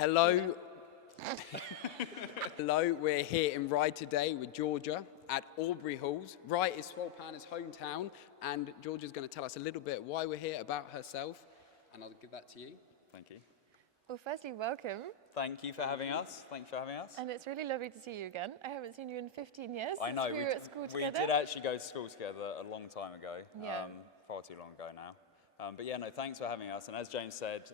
Hello. Hello, we're here in Ryde today with Georgia at Aubrey Halls. Ryde is Swole Panda's hometown, and Georgia's going to tell us a little bit why we're here, about herself, and I'll give that to you. Thank you. Well, firstly, welcome. Thank you for having us. And it's really lovely to see you again. I haven't seen you in 15 years I know, since we were at school together. We did actually go to school together a long time ago, Yeah. far too long ago now. But yeah, no, thanks for having us. And as James said,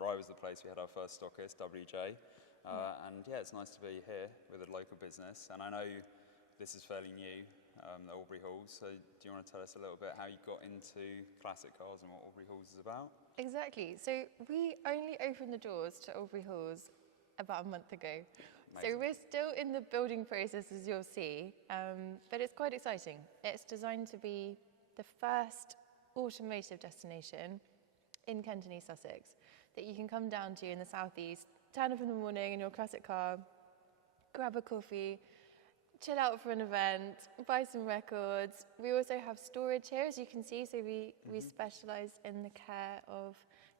Rye was the place we had our first stockist, WJ. And yeah, it's nice to be here with a local business. And I know this is fairly new, the Aubrey Halls. So do you want to tell us a little bit how you got into classic cars and what Aubrey Halls is about? Exactly. So we only opened the doors to Aubrey Halls about a month ago. Amazing. So we're still in the building process, as you'll see, but it's quite exciting. It's designed to be the first automotive destination in Kent and East Sussex that you can come down to in the southeast, turn up in the morning in your classic car, grab a coffee, chill out for an event, buy some records. We also have storage here, as you can see, so we specialise in the care of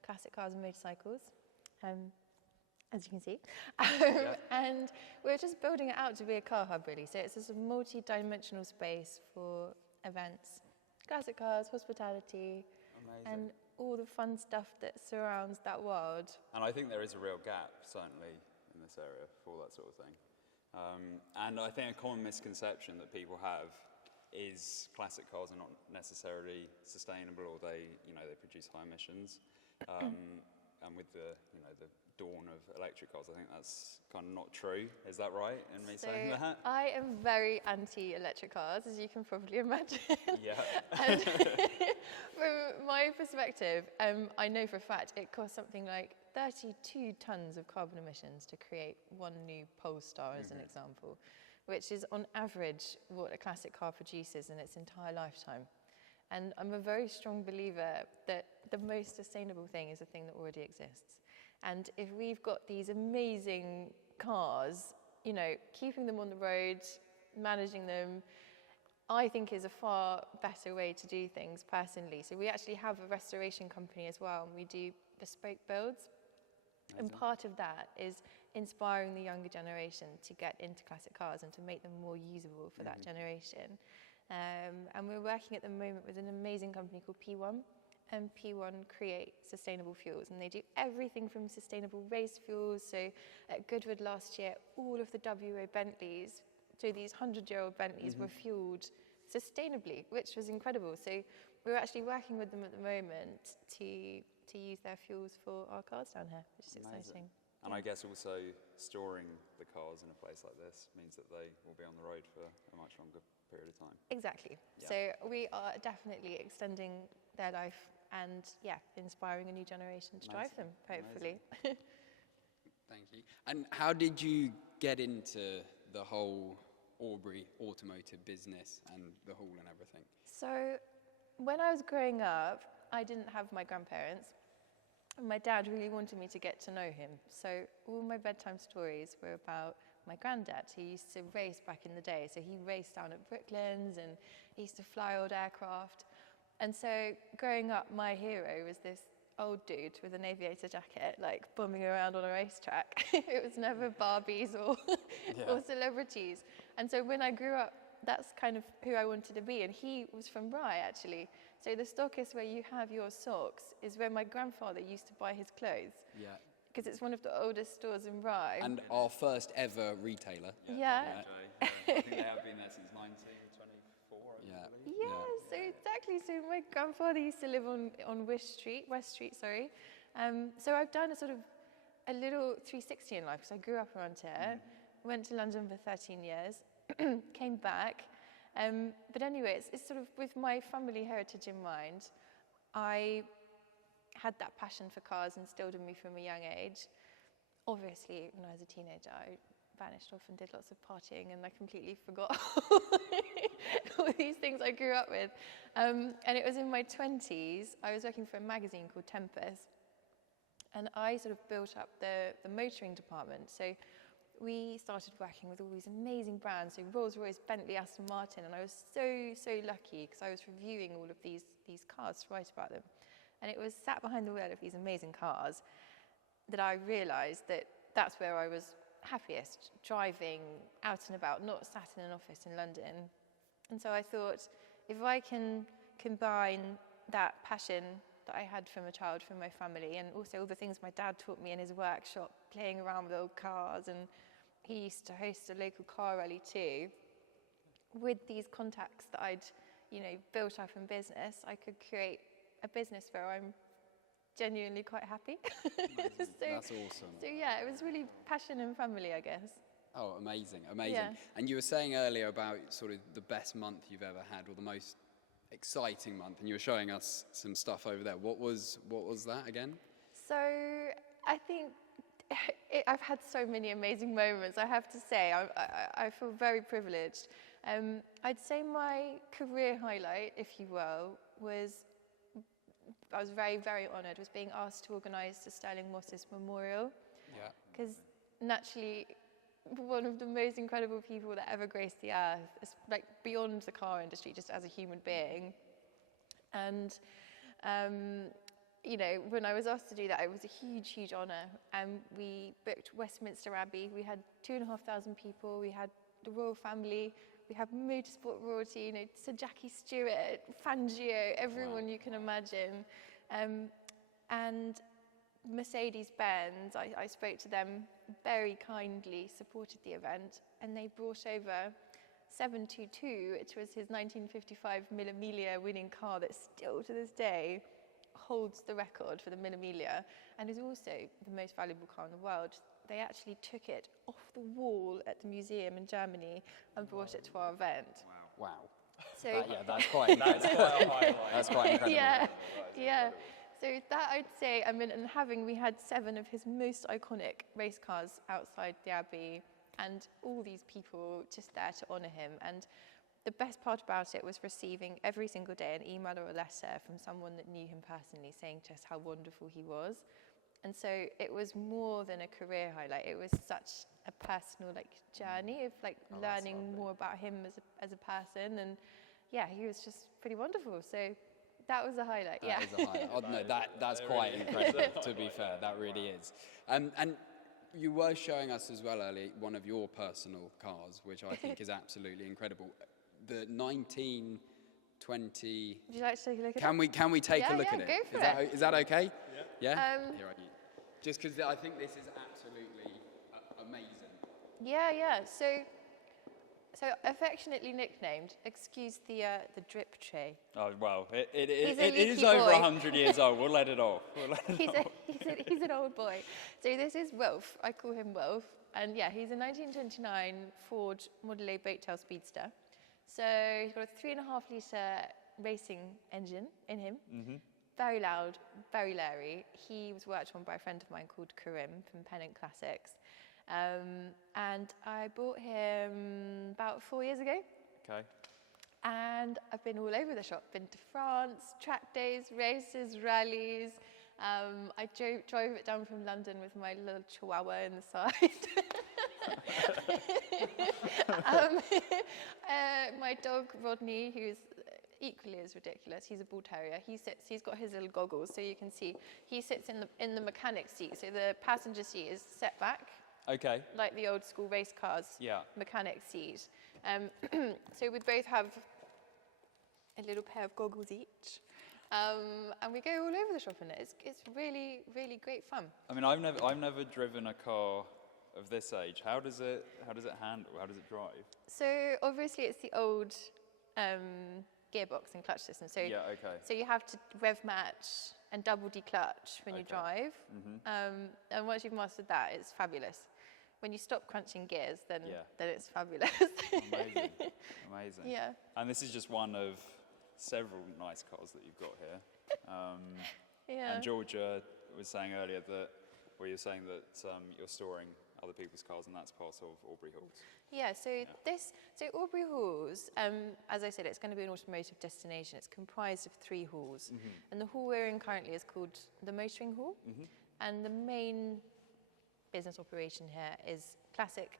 classic cars and motorcycles, as you can see. And we're just building it out to be a car hub, really. So it's a sort of multi-dimensional space for events, classic cars, hospitality, and all the fun stuff that surrounds that world. And I think there is a real gap, certainly, in this area for that sort of thing. And I think a common misconception that people have is classic cars are not necessarily sustainable, or they produce high emissions. And with the dawn of electric cars, I think that's kind of not true. Is that right in me saying that? I am very anti-electric cars, as you can probably imagine. Yeah. And from my perspective, I know for a fact it costs something like 32 tons of carbon emissions to create one new Polestar, as an example, which is on average what a classic car produces in its entire lifetime. And I'm a very strong believer that the most sustainable thing is a thing that already exists. And if we've got these amazing cars, keeping them on the road, managing them, I think is a far better way to do things personally. So we actually have a restoration company as well, and we do bespoke builds. And part of that is inspiring the younger generation to get into classic cars and to make them more usable for that generation. And we're working at the moment with an amazing company called P1. And P1 create sustainable fuels, and they do everything from sustainable race fuels. So at Goodwood last year, all of the WO Bentleys, so these 100-year-old Bentleys, were fueled sustainably, which was incredible. So we're actually working with them at the moment to use their fuels for our cars down here, which is exciting. And I guess also storing the cars in a place like this means that they will be on the road for a much longer period of time. Exactly. Yeah. So we are definitely extending their life and, inspiring a new generation to drive them, hopefully. Thank you. And how did you get into the whole Aubrey automotive business and the hall and everything? So when I was growing up, I didn't have my grandparents. My dad really wanted me to get to know him. So all my bedtime stories were about my granddad, who used to race back in the day. So he raced down at Brooklands, and he used to fly old aircraft. And so growing up, my hero was this old dude with an aviator jacket, like bombing around on a racetrack. It was never Barbies or celebrities. And so when I grew up, that's kind of who I wanted to be. And he was from Rye, actually. So the stockist where you have your socks is where my grandfather used to buy his clothes. Yeah. Because it's one of the oldest stores in Rye. And our first ever retailer. Yeah. I think they have been there since 1924, I believe. So exactly. So my grandfather used to live on West Street. So I've done a little 360 in life, because I grew up around here, went to London for 13 years, came back. But anyway, it's sort of with my family heritage in mind. I had that passion for cars instilled in me from a young age. Obviously, when I was a teenager, I vanished off and did lots of partying, and I completely forgot all these things I grew up with. And it was in my 20s, I was working for a magazine called Tempest, and I sort of built up the motoring department. So we started working with all these amazing brands, so Rolls-Royce, Bentley, Aston Martin, and I was so lucky because I was reviewing all of these cars to write about them. And it was sat behind the wheel of these amazing cars, that I realised that that's where I was happiest, driving out and about, not sat in an office in London. And so I thought, if I can combine that passion that I had from a child, from my family, and also all the things my dad taught me in his workshop, playing around with old cars, and he used to host a local car rally too, with these contacts that I'd, built up in business, I could create a business where I'm genuinely quite happy. That's awesome. So yeah, it was really passion and family, I guess. Oh, amazing. Yeah. And you were saying earlier about sort of the best month you've ever had, or the most exciting month, and you were showing us some stuff over there. What was that again? So I think I've had so many amazing moments, I have to say. I feel very privileged. I'd say my career highlight, if you will, I was very, very honoured, was being asked to organise the Sterling Mosses Memorial. Yeah. Because naturally, one of the most incredible people that ever graced the earth, is like beyond the car industry, just as a human being. And, when I was asked to do that, it was a huge, huge honour. And we booked Westminster Abbey. We had 2,500 people. We had the royal family. We had motorsport royalty, Sir Jackie Stewart, Fangio, everyone you can imagine. And Mercedes-Benz, I spoke to them, very kindly supported the event, and they brought over 722, which was his 1955 Mille Miglia winning car that still to this day holds the record for the Mille Miglia and is also the most valuable car in the world. They actually took it off the wall at the museum in Germany and brought it to our event. Wow. So That's quite incredible. Yeah. So that I'd say, and we had 7 of his most iconic race cars outside the Abbey, and all these people just there to honour him. And the best part about it was receiving every single day an email or a letter from someone that knew him personally saying just how wonderful he was. And so it was more than a career highlight. It was such a personal journey of learning more about him as a person. And yeah, he was just pretty wonderful. So that was a highlight. That is a highlight. Oh, no, that's quite incredible, to be fair. That really is. And you were showing us as well earlier one of your personal cars, which I think is absolutely incredible. The 1920. Would you like to take a look at it? Can we take a look at it? Go for it. Is that okay? Yeah. Here, just because I think this is absolutely amazing. Yeah. So affectionately nicknamed, excuse the drip tray. Oh, well, it is leaky over boy. 100 years old. We'll let it off. He's an old boy. So this is Wilf. I call him Wilf. And yeah, he's a 1929 Ford Model A boat-tail Speedster. So he's got a 3.5 litre racing engine in him. Mm-hmm. Very loud, very leery. He was worked on by a friend of mine called Karim from Pennant Classics. And I bought him about 4 years ago. Okay. And I've been all over the shop. Been to France, track days, races, rallies. I drove it down from London with my little chihuahua in the side. My dog Rodney, who's equally as ridiculous, he's a bull terrier. He's got his little goggles, so you can see. He sits in the mechanic's seat, so the passenger seat is set back. Okay. Like the old school race cars. Yeah. Mechanic seat. So we both have a little pair of goggles each. And we go all over the shop in it. It's really, really great fun. I mean, I've never driven a car of this age. How does it handle? How does it drive? So obviously it's the old gearbox and clutch system. So yeah, okay. So you have to rev match and double declutch when you drive. Mm-hmm. And once you've mastered that, it's fabulous. When you stop crunching gears, then it's fabulous. Amazing. Yeah. And this is just one of several nice cars that you've got here. Yeah. And Georgia was saying earlier that, you're saying that you're storing other people's cars, and that's part of Aubrey Halls. Yeah, so Aubrey Halls, as I said, it's going to be an automotive destination. It's comprised of 3 halls. Mm-hmm. And the hall we're in currently is called the Motoring Hall. Mm-hmm. And the main business operation here is classic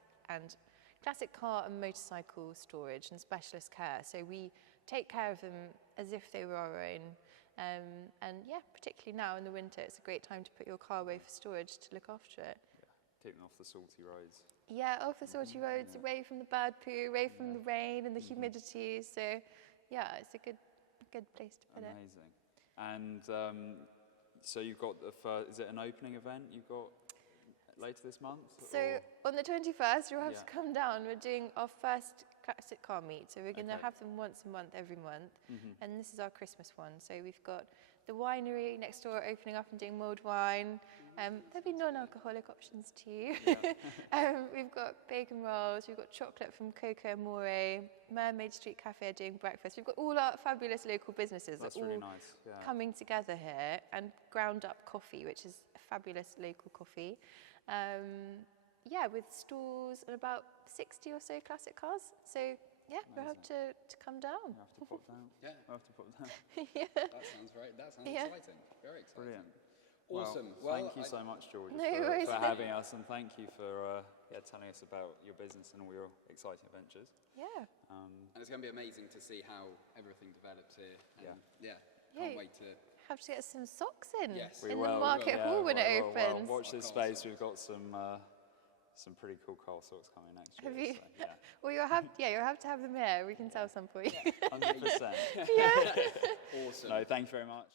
car and motorcycle storage and specialist care. So we take care of them as if they were our own. And yeah, particularly now in the winter, it's a great time to put your car away for storage to look after it. Keep them off the salty roads. Yeah, off the salty roads, away from the bird poo, away from the rain and the humidity. So yeah, it's a good place to put it. Amazing. And so you've got the first, is it an opening event you've got later this month? So on the 21st, you'll have to come down. We're doing our first classic car meet. So we're going to have them once a month, every month. And this is our Christmas one. So we've got the winery next door opening up and doing mulled wine. There'll be non-alcoholic options too. We've got bacon rolls, we've got chocolate from Coco Amore, Mermaid Street Cafe are doing breakfast. We've got all our fabulous local businesses That's that really all nice. Yeah. coming together here, and ground up coffee, which is a fabulous local coffee. Yeah, with stalls and about 60 or so classic cars. So yeah, we'll have to come down. You have to pop down. Yeah. We'll have to pop down. That sounds exciting. Very exciting. Brilliant. Awesome. Well, thank you so much, Georgia, No for worries. having us, and thank you for telling us about your business and all your exciting adventures. Yeah. And it's going to be amazing to see how everything develops here. And Yeah. Can't wait to. Have to get some socks in Yes. in the market hall when it opens. Watch this space. We've got some pretty cool coal socks coming next year. Have you? So, yeah. Well, you'll have to have them here. We can sell some for you. 100%. Yeah. Awesome. No, thank you very much.